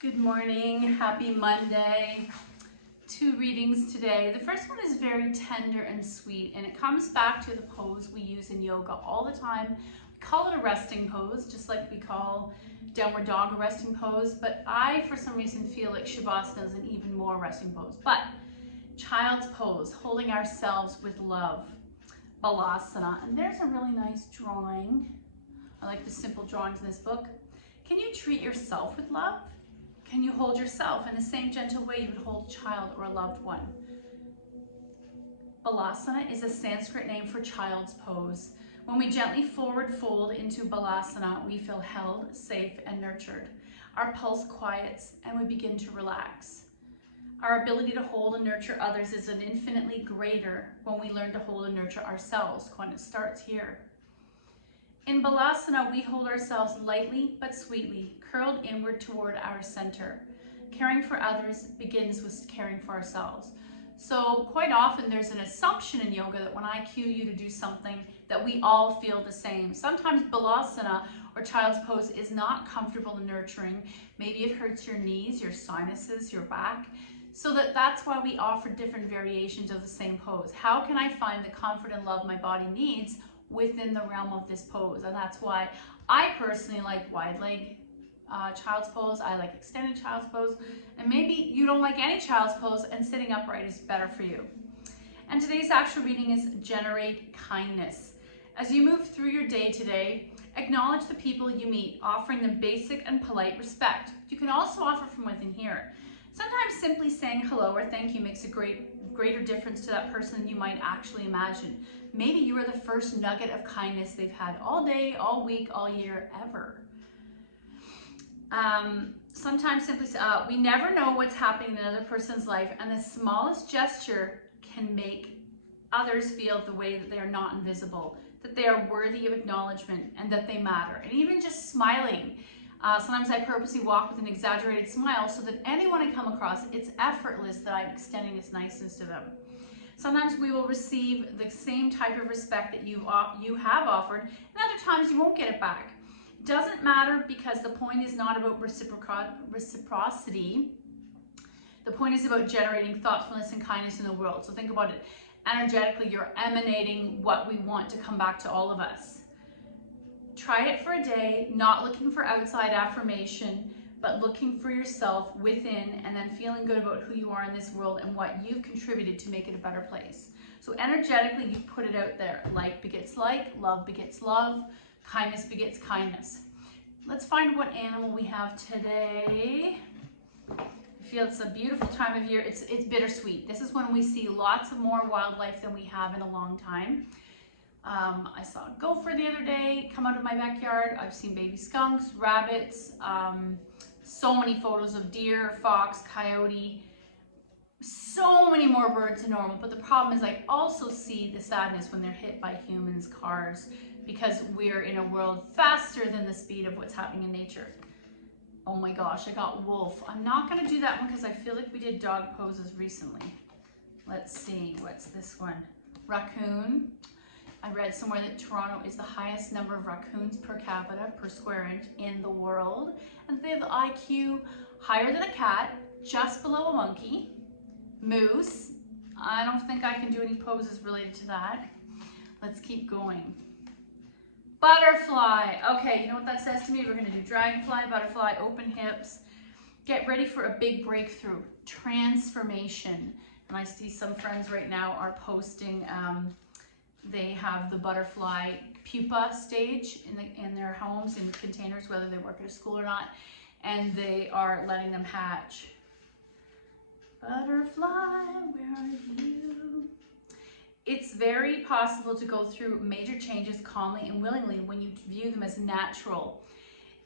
Good morning, happy Monday. Two readings today. The first one is very tender and sweet, and it comes back to the pose we use in yoga all the time. We call it a resting pose, just like we call downward dog a resting pose, but I, for some reason, feel like Shavasana is an even more resting pose. But child's pose, holding ourselves with love, Balasana. And there's a really nice drawing. I like the simple drawings in this book. Can you treat yourself with love? Can you hold yourself in the same gentle way you would hold a child or a loved one? Balasana is a Sanskrit name for child's pose. When we gently forward fold into Balasana, we feel held, safe, and nurtured. Our pulse quiets and we begin to relax. Our ability to hold and nurture others is an infinitely greater when we learn to hold and nurture ourselves, when it starts here. In Balasana, we hold ourselves lightly but sweetly, curled inward toward our center. Caring for others begins with caring for ourselves. So quite often there's an assumption in yoga that when I cue you to do something that we all feel the same. Sometimes Balasana or child's pose is not comfortable and nurturing. Maybe it hurts your knees, your sinuses, your back. So that's why we offer different variations of the same pose. How can I find the comfort and love my body needs within the realm of this pose? And that's why I personally like wide leg child's pose. I like extended child's pose. And maybe you don't like any child's pose and sitting upright is better for you. And today's actual reading is Generate Kindness. As you move through your day today, acknowledge the people you meet, offering them basic and polite respect. You can also offer from within here. Sometimes simply saying hello or thank you makes a greater difference to that person than you might actually imagine. Maybe you are the first nugget of kindness they've had all day, all week, all year, ever. Sometimes simply say, we never know what's happening in another person's life, and the smallest gesture can make others feel the way that they are not invisible, that they are worthy of acknowledgement, and that they matter. And even just smiling. Sometimes I purposely walk with an exaggerated smile so that anyone I come across, it's effortless that I'm extending this niceness to them. Sometimes we will receive the same type of respect that you have offered, and other times you won't get it back. It doesn't matter, because the point is not about reciprocity. The point is about generating thoughtfulness and kindness in the world. So think about it. Energetically, you're emanating what we want to come back to all of us. Try it for a day, not looking for outside affirmation, but looking for yourself within, and then feeling good about who you are in this world and what you've contributed to make it a better place. So energetically, you put it out there. Like begets like, love begets love, kindness begets kindness. Let's find what animal we have today. I feel it's a beautiful time of year. It's bittersweet. This is when we see lots of more wildlife than we have in a long time. I saw a gopher the other day come out of my backyard. I've seen baby skunks, rabbits, so many photos of deer, fox, coyote, so many more birds than normal. But the problem is I also see the sadness when they're hit by humans, cars, because we're in a world faster than the speed of what's happening in nature. Oh my gosh, I got wolf. I'm not going to do that one because I feel like we did dog poses recently. Let's see, what's this one? Raccoon. I read somewhere that Toronto is the highest number of raccoons per capita per square inch in the world. And they have the IQ higher than a cat, just below a monkey. Moose. I don't think I can do any poses related to that. Let's keep going. Butterfly. Okay, you know what that says to me? We're going to do dragonfly, butterfly, open hips. Get ready for a big breakthrough. Transformation. And I see some friends right now are posting, they have the butterfly pupa stage in their homes, in containers, whether they work at a school or not, and they are letting them hatch. Butterfly, where are you? It's very possible to go through major changes calmly and willingly when you view them as natural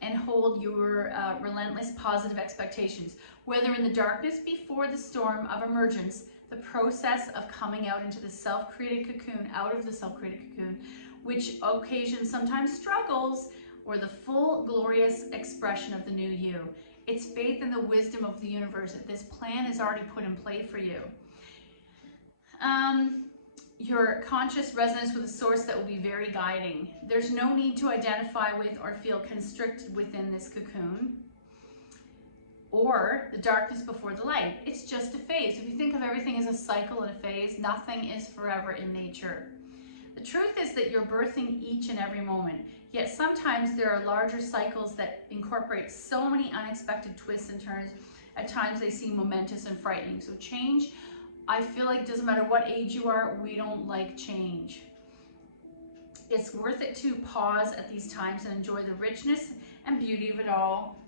and hold your relentless positive expectations. Whether in the darkness before the storm of emergence, the process of coming out into the self-created cocoon, out of the self-created cocoon, which occasions sometimes struggles, or the full glorious expression of the new you. It's faith in the wisdom of the universe that this plan is already put in play for you. Your conscious resonance with a source that will be very guiding. There's no need to identify with or feel constricted within this cocoon. or the darkness before the light. It's just a phase. If you think of everything as a cycle and a phase, nothing is forever in nature. The truth is that you're birthing each and every moment, yet sometimes there are larger cycles that incorporate so many unexpected twists and turns. At times they seem momentous and frightening. So change, I feel like, doesn't matter what age you are, we don't like change. It's worth it to pause at these times and enjoy the richness and beauty of it all.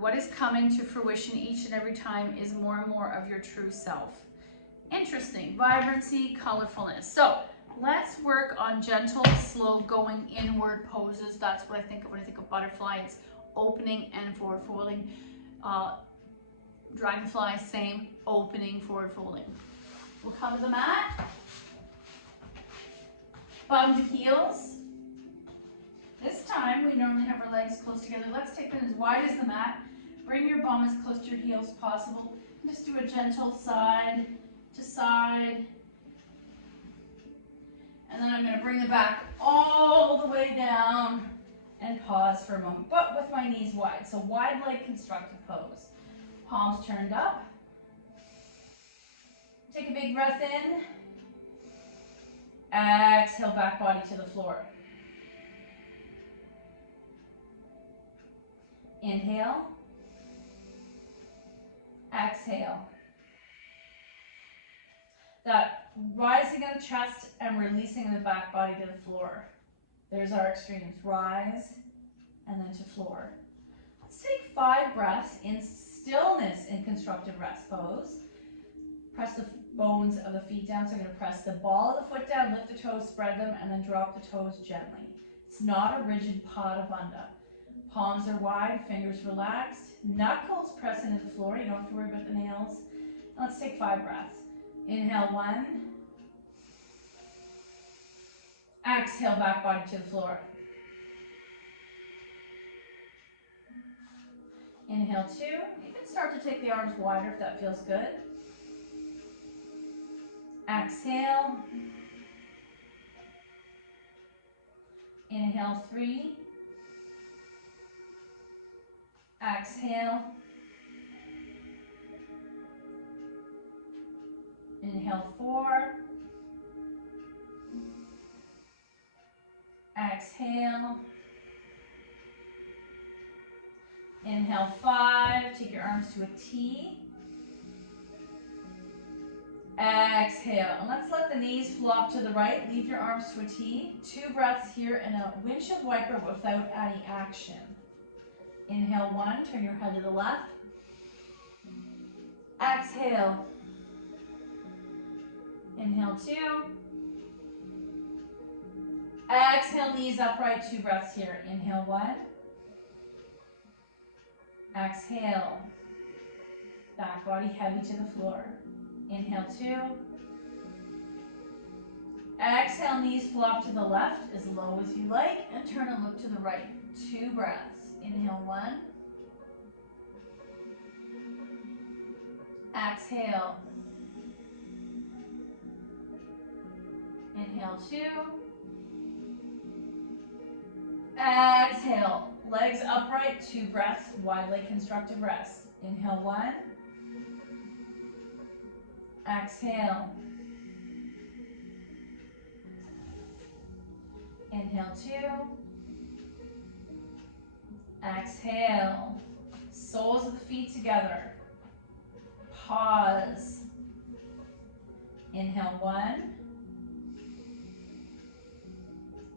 What is coming to fruition each and every time is more and more of your true self. Interesting, vibrancy, colorfulness. So let's work on gentle, slow going inward poses. That's what I think of when I think of butterfly. It's opening and forward folding. Dragonfly, same, opening, forward folding. We'll come to the mat. Bum to heels. This time, we normally have our legs close together. Let's take them as wide as the mat. Bring your bum as close to your heels as possible. Just do a gentle side to side. And then I'm going to bring the back all the way down and pause for a moment, but with my knees wide. So wide leg constructive pose. Palms turned up. Take a big breath in. Exhale, back body to the floor. Inhale. Exhale. That rising of the chest and releasing of the back body to the floor. There's our extremes. Rise and then to floor. Let's take 5 breaths in stillness in constructive rest pose. Press the bones of the feet down. So I'm going to press the ball of the foot down, lift the toes, spread them, and then drop the toes gently. It's not a rigid Pada Bandha. Palms are wide, fingers relaxed. Knuckles press into the floor. You don't have to worry about the nails. Let's take 5 breaths. Inhale 1. Exhale, back body to the floor. Inhale 2. You can start to take the arms wider if that feels good. Exhale. Inhale 3. Exhale. Inhale 4. Exhale. Inhale 5. Take your arms to a T. Exhale. And let's let the knees flop to the right. Leave your arms to a T. 2 breaths here in a windshield wiper without any action. Inhale 1. Turn your head to the left. Exhale. Inhale 2. Exhale, knees upright. 2 breaths here. Inhale 1. Exhale. Back body heavy to the floor. Inhale 2. Exhale, knees flop to the left as low as you like, and turn and look to the right. 2 breaths. Inhale 1. Exhale. Inhale 2. Exhale. Legs upright, 2 breaths, wide leg constructive rest. Inhale 1. Exhale. Inhale 2. Exhale. Soles of the feet together. Pause. Inhale 1.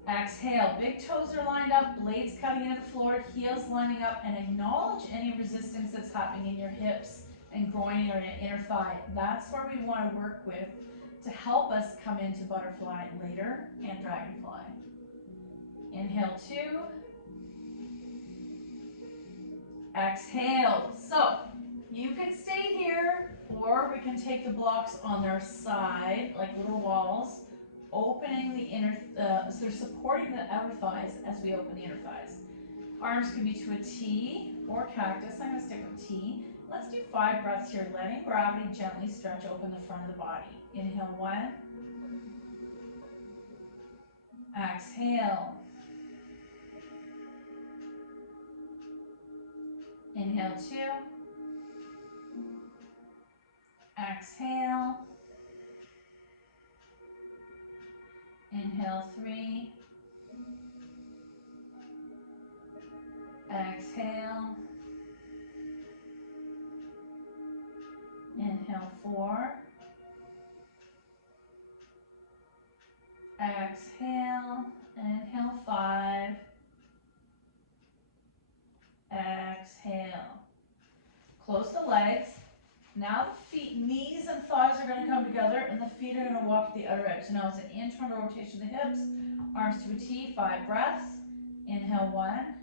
Exhale. Big toes are lined up, blades cutting into the floor, heels lining up, and acknowledge any resistance that's happening in your hips and groin or inner thigh. That's where we want to work with to help us come into butterfly later and dragonfly. Inhale 2. Exhale. So you can stay here, or we can take the blocks on their side like little walls, opening the inner, so they're supporting the outer thighs as we open the inner thighs. Arms can be to a T or cactus. I'm going to stick with T. Let's do 5 breaths here, letting gravity gently stretch open the front of the body. Inhale 1. Exhale. Inhale 2. Exhale. Inhale 3. Exhale. Inhale 4. Exhale. Inhale 5. Exhale. Close the legs. Now the feet, knees and thighs are going to come together and the feet are going to walk to the other edge. So now it's an internal rotation of the hips, arms to a T, 5 breaths. Inhale 1.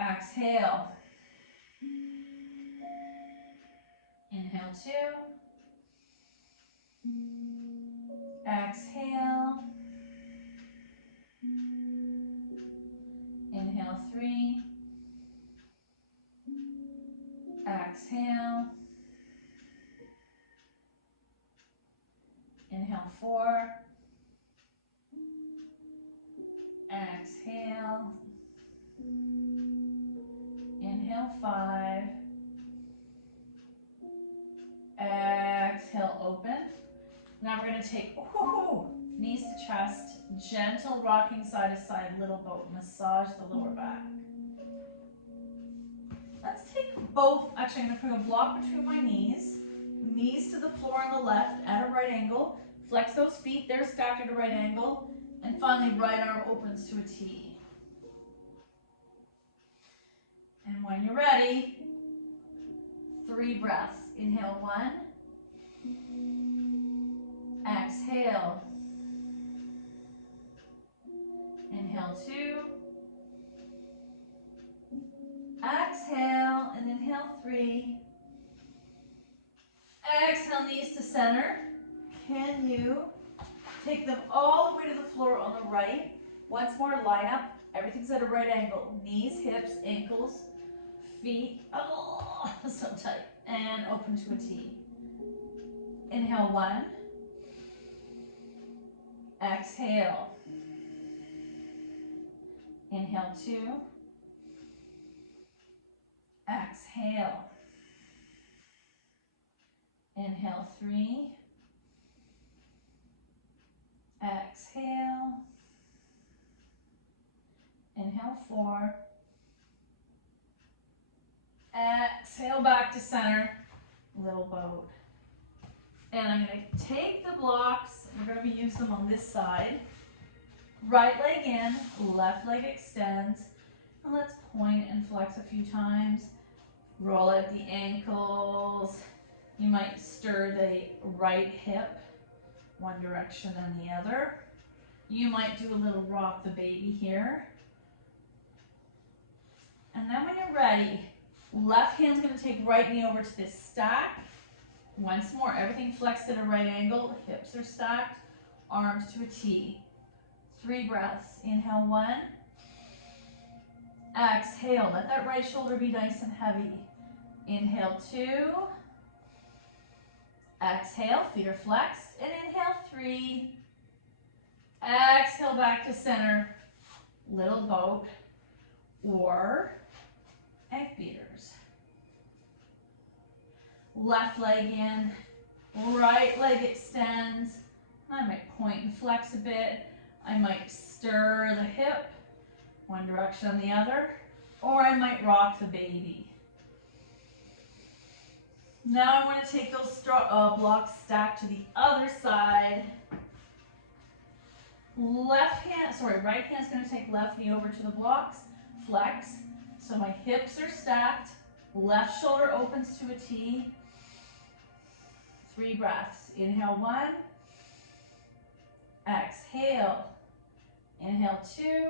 Exhale. Inhale 2. Exhale. Inhale 3. Exhale. Inhale 4. Exhale. Inhale 5. Exhale, open. Now we're going to take knees to chest, gentle rocking side to side, little boat, massage the lower back. Let's take both, actually I'm going to put a block between my knees to the floor on the left at a right angle, flex those feet, they're stacked at a right angle, and finally right arm opens to a T. And when you're ready, 3 breaths. Inhale 1. Exhale. Inhale 2. Exhale and inhale 3. Exhale, knees to center. Can you take them all the way to the floor on the right? Once more, line up. Everything's at a right angle. Knees, hips, ankles, feet. Oh, so tight. And open to a T. Inhale 1. Exhale. Inhale 2. Exhale. Inhale 3. Exhale. Inhale 4. Exhale back to center. Little boat. And I'm going to take the blocks. We're going to use them on this side. Right leg in, left leg extends. And let's point and flex a few times. Roll out the ankles. You might stir the right hip one direction and the other. You might do a little rock the baby here. And then when you're ready, left hand's going to take right knee over to this stack. Once more, everything flexed at a right angle. Hips are stacked. Arms to a T. 3 breaths. Inhale 1. Exhale. Let that right shoulder be nice and heavy. Inhale 2. Exhale. Feet are flexed. And inhale 3. Exhale back to center. Little boat or egg beaters. Left leg in, right leg extends. I might point and flex a bit. I might stir the hip one direction and the other, or I might rock the baby. Now I want to take those blocks stacked to the other side. Right hand's going to take left knee over to the blocks, flex. So my hips are stacked, left shoulder opens to a T. 3 breaths. Inhale 1. Exhale. Inhale 2.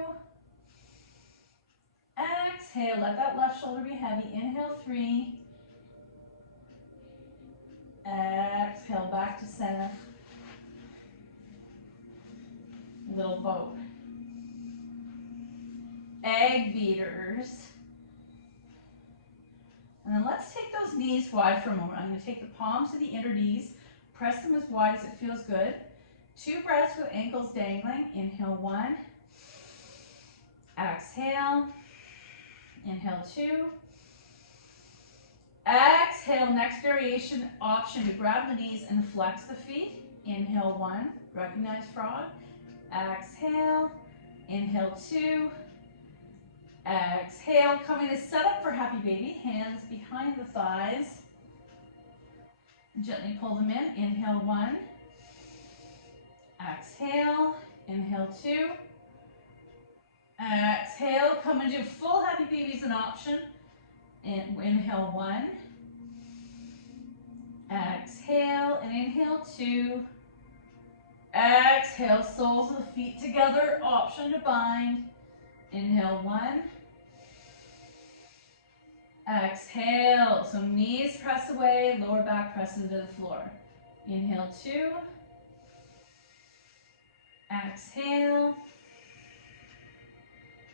Exhale. Let that left shoulder be heavy. Inhale 3. Exhale back to center. Little boat. Egg beaters. And then let's take those knees wide for a moment. I'm going to take the palms to the inner knees, press them as wide as it feels good. 2 breaths with ankles dangling. Inhale 1. Exhale. Inhale 2. Exhale, next variation option to grab the knees and flex the feet. Inhale 1, recognize frog. Exhale, inhale 2. Exhale, coming to set up for happy baby. Hands behind the thighs. Gently pull them in. Inhale 1. Exhale, inhale 2. Exhale, come into full happy baby as an option. Inhale 1. Exhale and inhale 2. Exhale, soles of the feet together, option to bind. Inhale 1. Exhale, so knees press away, lower back presses to the floor. Inhale 2. Exhale.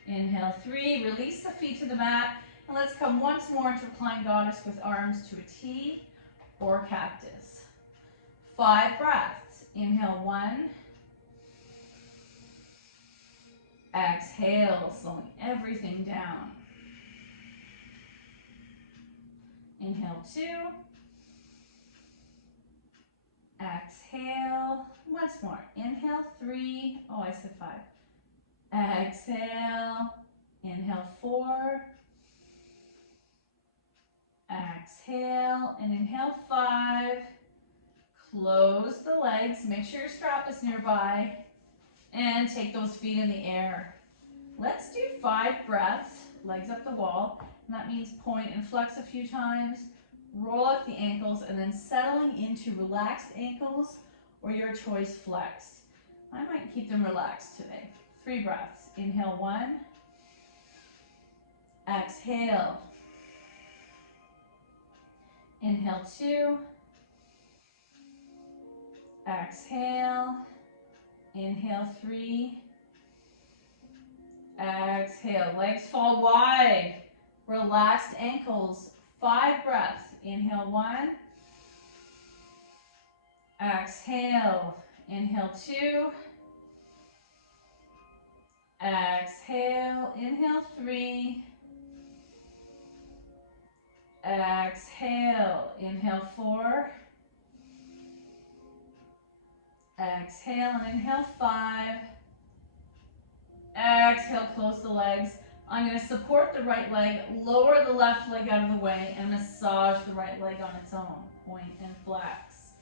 Inhale 3, release the feet to the mat. And let's come once more into reclined goddess with arms to a T or cactus. 5 breaths. Inhale 1. Exhale, slowing everything down. Inhale 2. Exhale. Once more. Inhale 3. Oh, I said 5. Exhale. Inhale 4. Exhale and inhale 5. Close the legs. Make sure your strap is nearby. And take those feet in the air. Let's do 5 breaths. Legs up the wall. And that means point and flex a few times. Roll up the ankles and then settling into relaxed ankles or your choice flexed. I might keep them relaxed today. 3 breaths. Inhale 1. Exhale. Inhale 2. Exhale. Inhale 3. Exhale. Legs fall wide. Relaxed ankles. 5 breaths. Inhale 1. Exhale. Inhale 2. Exhale. Inhale 3. Exhale. Inhale 4. Exhale and inhale 5. Exhale, close the legs. I'm going to support the right leg, lower the left leg out of the way, and massage the right leg on its own. Point and flex.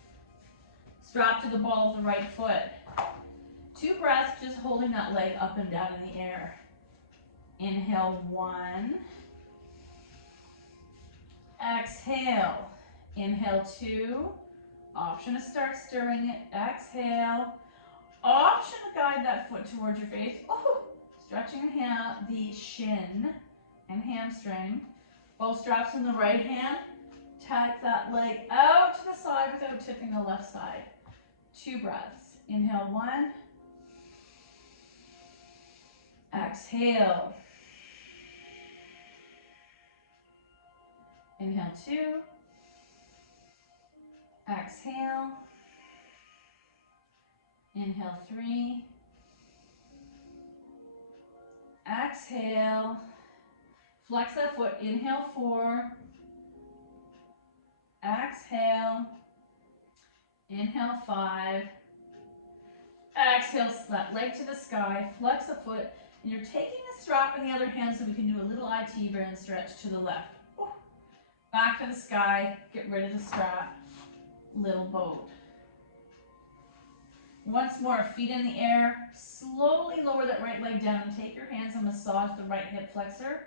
Strap to the ball of the right foot. 2 breaths, just holding that leg up and down in the air. Inhale 1. Exhale. Inhale 2. Option to start stirring it. Exhale. Option to guide that foot towards your face. Oh, stretching the shin and hamstring. Both straps in the right hand. Tack that leg out to the side without tipping the left side. 2 breaths. Inhale 1. Exhale. Inhale 2. Exhale. Inhale 3. Exhale. Flex that foot. Inhale 4. Exhale. Inhale 5. Exhale, that leg to the sky. Flex the foot. And you're taking the strap in the other hand so we can do a little IT band stretch to the left. Back to the sky. Get rid of the strap. Little boat. Once more, feet in the air. Slowly lower that right leg down and take your hands and massage the right hip flexor.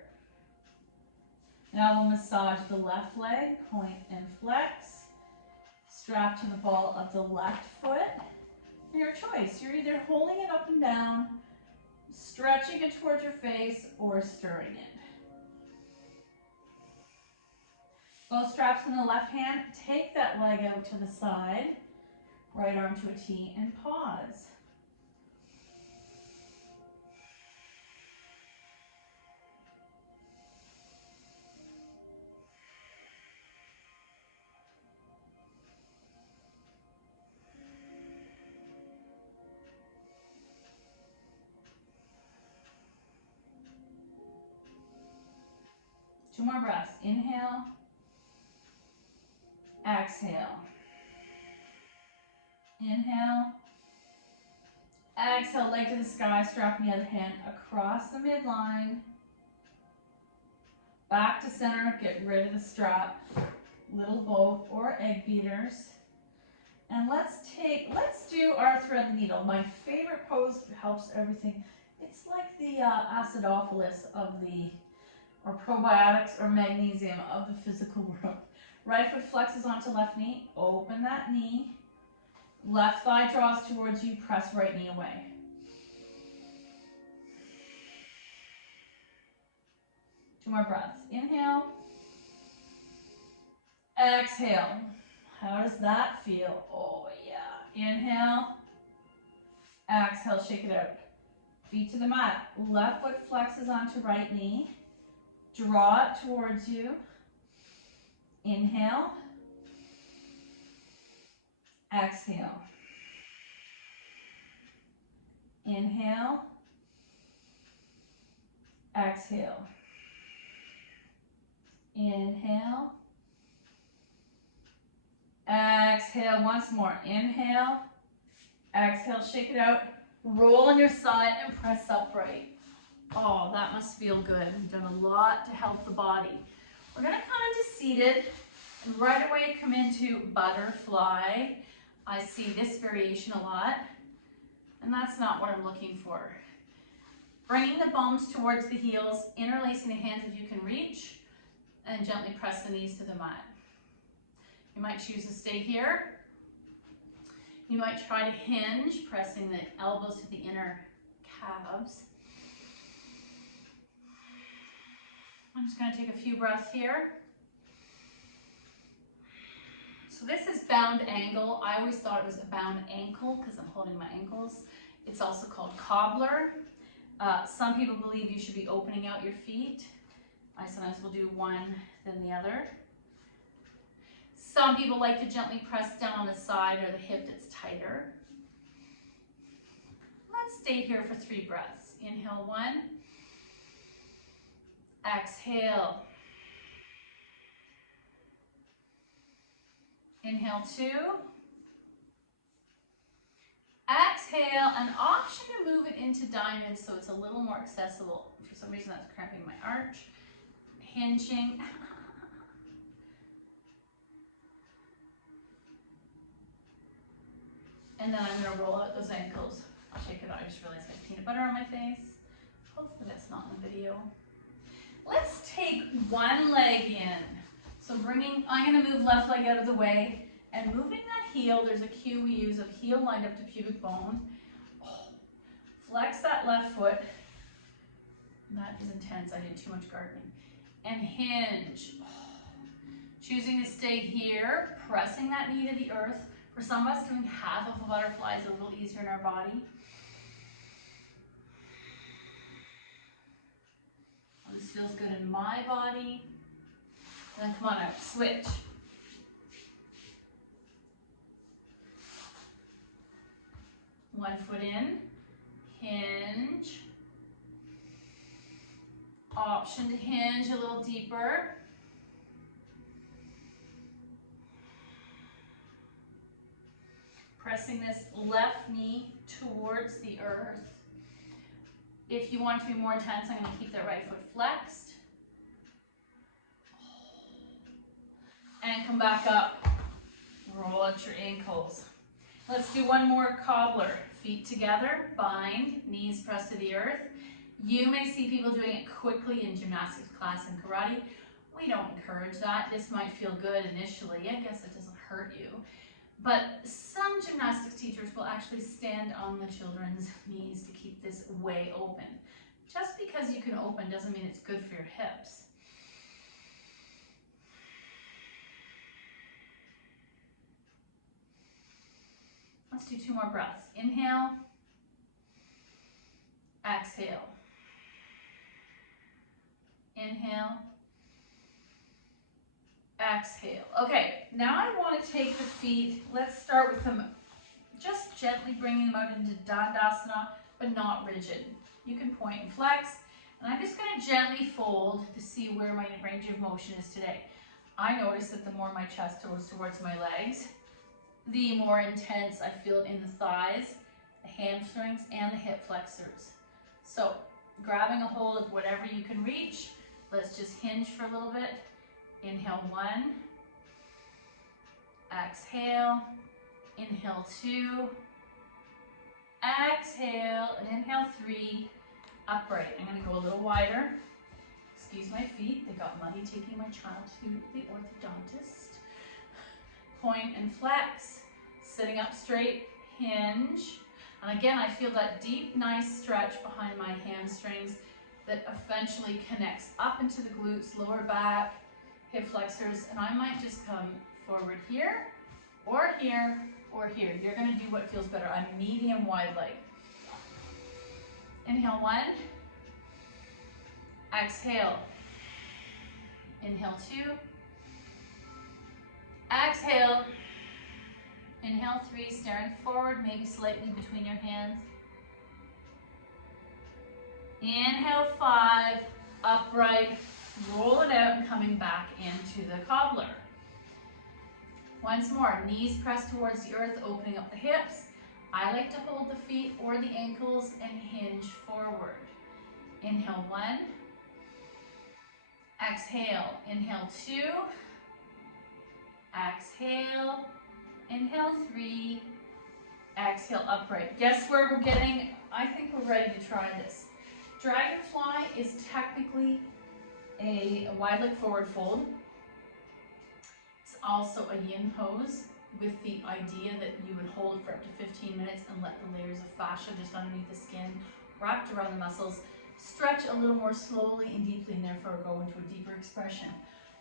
Now we'll massage the left leg, point and flex. Strap to the ball of the left foot. Your choice. You're either holding it up and down, stretching it towards your face, or stirring it. Both straps in the left hand. Take that leg out to the side. Right arm to a T and pause. 2 more breaths. Inhale, exhale. Inhale, exhale, leg to the sky, strapping the other hand across the midline. Back to center, get rid of the strap, little bow or egg beaters. And let's do our thread the needle. My favorite pose helps everything. It's like the acidophilus or probiotics or magnesium of the physical world. Right foot flexes onto left knee, open that knee. Left thigh draws towards you, press right knee away. Two more breaths. Inhale. Exhale. How does that feel? Oh yeah. Inhale. Exhale, shake it out. Feet to the mat. Left foot flexes onto right knee. Draw it towards you. Inhale. Exhale. Inhale. Exhale. Inhale. Exhale once more. Inhale. Exhale, shake it out. Roll on your side and press upright. Oh, that must feel good. We've done a lot to help the body. We're gonna come into seated and right away come into butterfly. I see this variation a lot, and that's not what I'm looking for. Bringing the palms towards the heels, interlacing the hands if you can reach, and gently press the knees to the mat. You might choose to stay here. You might try to hinge, pressing the elbows to the inner calves. I'm just going to take a few breaths here. So this is bound angle. I always thought it was a bound ankle because I'm holding my ankles. It's also called cobbler. Some people believe you should be opening out your feet. I sometimes will do one, then the other. Some people like to gently press down on the side or the hip that's tighter. Let's stay here for 3 breaths. Inhale 1. Exhale. Inhale 2. Exhale, an option to move it into diamond so it's a little more accessible. For some reason that's cramping my arch. Hinging. And then I'm going to roll out those ankles. I'll shake it out. I just realized I have peanut butter on my face. Hopefully that's not in the video. Let's take one leg in. So I'm going to move left leg out of the way and moving that heel. There's a cue we use of heel lined up to pubic bone. Oh, flex that left foot. That is intense. I did too much gardening. And hinge. Oh, choosing to stay here, pressing that knee to the earth. For some of us, doing half of a butterfly is a little easier in our body. Oh, this feels good in my body. And then come on out, switch. One foot in, hinge. Option to hinge a little deeper. Pressing this left knee towards the earth. If you want to be more intense, I'm going to keep that right foot flexed. And come back up. Roll out your ankles. Let's do one more cobbler. Feet together, bind, knees press to the earth. You may see people doing it quickly in gymnastics class and karate. We don't encourage that. This might feel good initially. I guess it doesn't hurt you. But some gymnastics teachers will actually stand on the children's knees to keep this way open. Just because you can open doesn't mean it's good for your hips. Let's do 2 more breaths. Inhale. Exhale. Inhale. Exhale. Okay, now I want to take the feet. Let's start with them, just gently bringing them out into Dandasana, but not rigid. You can point and flex. And I'm just going to gently fold to see where my range of motion is today. I notice that the more my chest goes towards my legs, the more intense I feel in the thighs, the hamstrings, and the hip flexors. So grabbing a hold of whatever you can reach. Let's just hinge for a little bit. Inhale 1. Exhale. Inhale 2. Exhale. And inhale 3. Upright. I'm going to go a little wider. Excuse my feet. They got muddy taking my child to the orthodontist. Point and flex. Sitting up straight. Hinge. And again, I feel that deep, nice stretch behind my hamstrings that eventually connects up into the glutes, lower back, hip flexors. And I might just come forward here, or here, or here. You're going to do what feels better. I'm medium wide leg. Inhale 1. Exhale. Inhale 2. Exhale. Inhale 3, staring forward, maybe slightly between your hands. Inhale 5, upright, roll it out and coming back into the cobbler. Once more, knees pressed towards the earth, opening up the hips. I like to hold the feet or the ankles and hinge forward. Inhale 1. Exhale. Inhale 2. Exhale. Inhale 3. Exhale upright. Guess where we're getting? I think we're ready to try this. Dragonfly is technically a wide leg forward fold. It's also a yin pose with the idea that you would hold for up to 15 minutes and let the layers of fascia just underneath the skin wrapped around the muscles stretch a little more slowly and deeply, and therefore go into a deeper expression.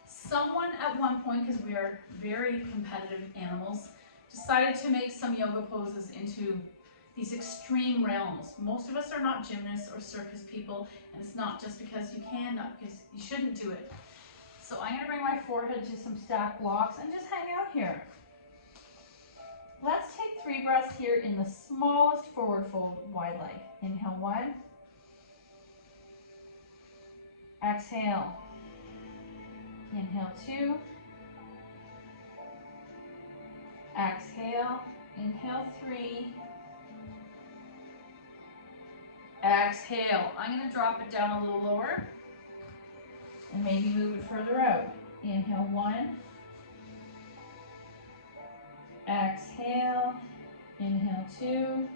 Someone at one point, because we are very competitive animals, decided to make some yoga poses into these extreme realms. Most of us are not gymnasts or circus people, and it's not just because you can, not because you shouldn't do it. So I'm going to bring my forehead to some stack blocks and just hang out here. Let's take 3 breaths here in the smallest forward fold, wide leg. Inhale 1. Exhale. Inhale 2. Exhale. Inhale 3. Exhale. I'm going to drop it down a little lower and maybe move it further out. Inhale 1. Exhale. Inhale 2.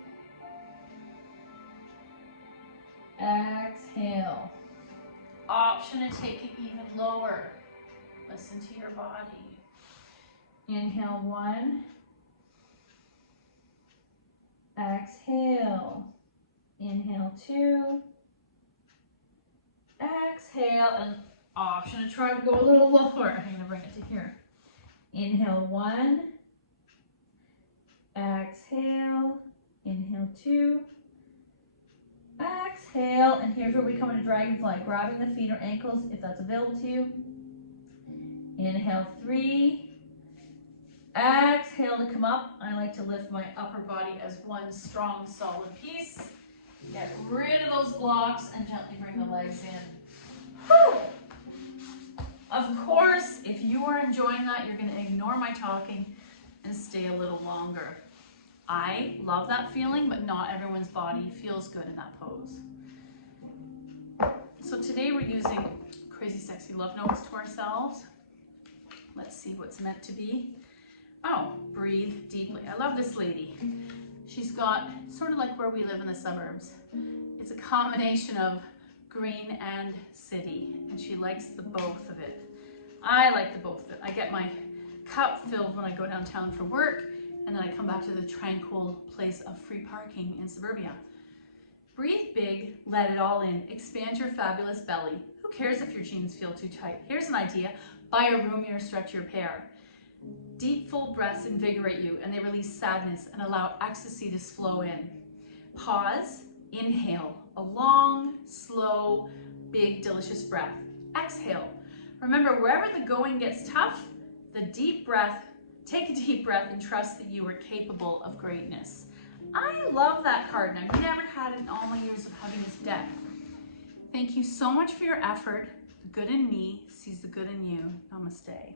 Exhale. Option to take it even lower. Listen to your body. Inhale 1. Exhale. Inhale 2. Exhale, and option to try to go a little lower. I'm going to bring it to here. Inhale 1. Exhale. Inhale 2. Exhale, and here's where we come into dragonfly, grabbing the feet or ankles if that's available to you. Inhale 3. Exhale to come up. I like to lift my upper body as one strong, solid piece. Get rid of those blocks and gently bring the legs in. Whew. Of course, if you are enjoying that, you're going to ignore my talking and stay a little longer. I love that feeling, but not everyone's body feels good in that pose. So today we're using crazy sexy love notes to ourselves. Let's see what's meant to be. Oh, breathe deeply. I love this lady. She's got sort of like where we live in the suburbs. It's a combination of green and city, and she likes the both of it. I like the both of it. I get my cup filled when I go downtown for work, and then I come back to the tranquil place of free parking in suburbia. Breathe big, let it all in. Expand your fabulous belly. Who cares if your jeans feel too tight? Here's an idea. Buy a roomier, stretchier pair. Deep, full breaths invigorate you, and they release sadness and allow ecstasy to flow in. Pause, inhale, a long, slow, big, delicious breath. Exhale. Remember, wherever the going gets tough, the deep breath, take a deep breath and trust that you are capable of greatness. I love that card, and I've never had it in all my years of having this deck. Thank you so much for your effort. The good in me sees the good in you. Namaste.